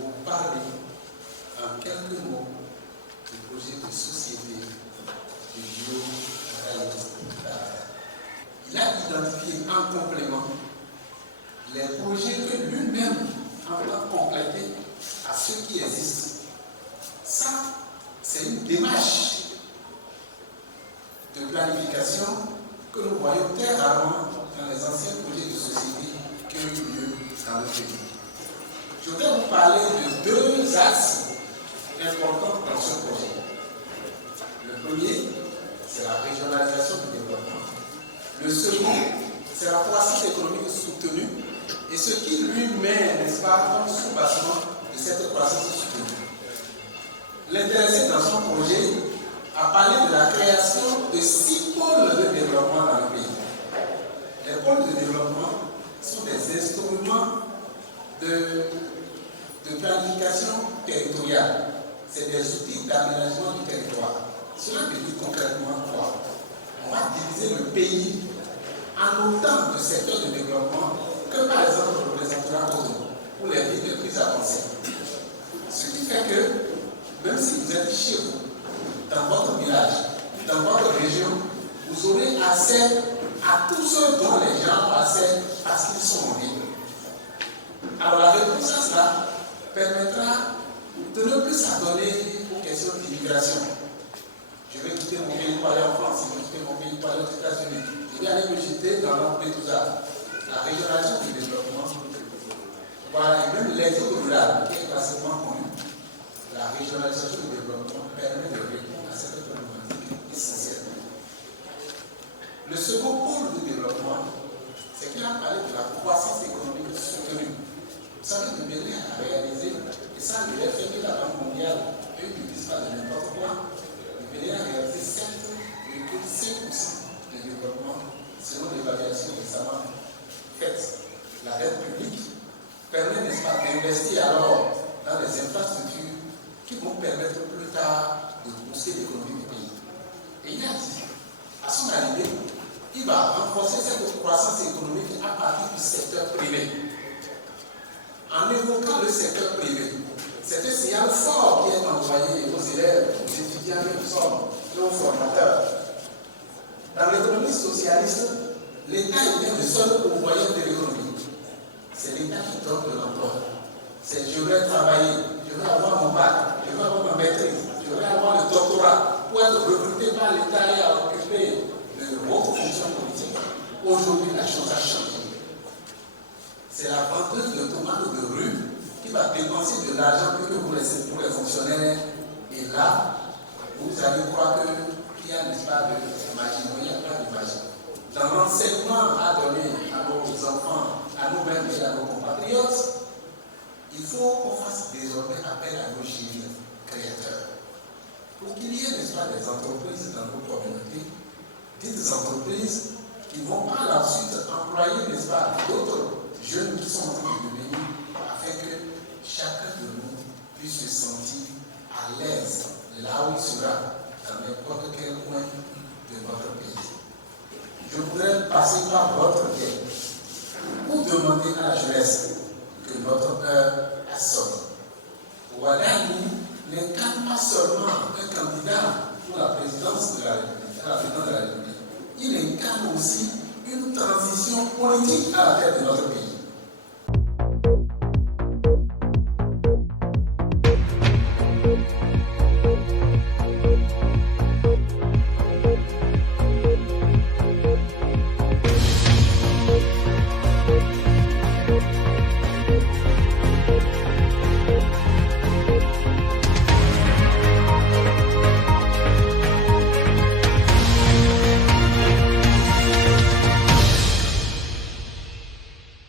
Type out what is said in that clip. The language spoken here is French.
vous parler en quelques mots du projet de société de bioréalisme. Il a identifié en complément les projets que lui-même entend compléter à ceux qui existent. Ça, c'est une démarche de planification que nous voyons très rarement dans les anciens projets de société qui ont eu lieu dans le pays. Je voudrais vous parler de deux axes importants dans ce projet. Le premier, c'est la régionalisation du développement. Le second, c'est la croissance économique soutenue et ce qui lui met, n'est-ce pas, comme sous-bassement de cette croissance soutenue. L'intéressé dans son projet a parlé de la création de 6 pôles de développement dans le pays. Les pôles de développement sont des instruments de planification territoriale. C'est des outils d'aménagement du territoire. Cela veut dire concrètement quoi? On va diviser le pays en autant de secteurs de développement que par exemple représentera Cotonou pour les villes les plus avancées. Ce qui fait que même si vous êtes chez vous, dans votre village, dans votre région, vous aurez accès à tout ce dont les gens ont accès parce qu'ils sont en ville. Alors la réponse à cela permettra de ne plus s'adonner aux questions d'immigration. Je vais quitter mon pays pour aller en France, je vais quitter mon pays pour aller aux États-Unis. Je vais aller me jeter dans l'Ampétousa. La régionalisation du développement, voilà, et même l'exode rural qui est classiquement connu, la régionalisation du développement permet de répondre à cette problématique essentielle. Le second pôle du développement, c'est qu'il a parlé de la croissance économique soutenue. Vous savez, le Bénin a réalisé, et ça, il a fait que la Banque mondiale, eux, ils ne disent pas de n'importe quoi, le Bénin a réalisé 7,5% de développement selon l'évaluation récemment faite. La dette publique permet, n'est-ce pas, d'investir alors dans les infrastructures qui vont permettre plus tard de booster l'économie du pays. Et il a dit, à son arrivée, il va renforcer cette croissance économique à partir du secteur privé. En évoquant le secteur privé, c'est un signal fort qui est envoyé aux élèves, aux étudiants que nous sommes, et aux formateurs. Dans l'économie socialiste, l'État est bien le seul pourvoyeur de l'économie. C'est l'État qui donne de l'emploi. C'est je vais travailler, je vais avoir mon bac, je vais avoir ma maîtrise, je vais avoir le doctorat pour être recruté par l'État et à occuper de hautes fonctions politiques. Aujourd'hui, la chose a changé. C'est la vendeuse de tomates de rue qui va dépenser de l'argent que vous laissez pour les fonctionnaires. Et là, vous allez croire qu'il y a, n'est-ce pas, de magie. Non, il n'y a pas de magie. Dans l'enseignement à donner à nos enfants, à nous-mêmes et à nos compatriotes, il faut qu'on fasse désormais appel à nos génies créateurs. Pour qu'il y ait, n'est-ce pas, des entreprises dans nos communautés, des entreprises qui vont par la suite employer, n'est-ce pas, d'autres jeunes qui sont en train de devenir, afin que chacun de nous puisse se sentir à l'aise là où il sera, dans n'importe quel coin de notre pays. Je voudrais passer par votre biais pour demander à la jeunesse que notre heure a sonné. Ouadani n'incarne pas seulement un candidat pour la présidence de la République, Il incarne aussi une transition politique à la tête de notre pays.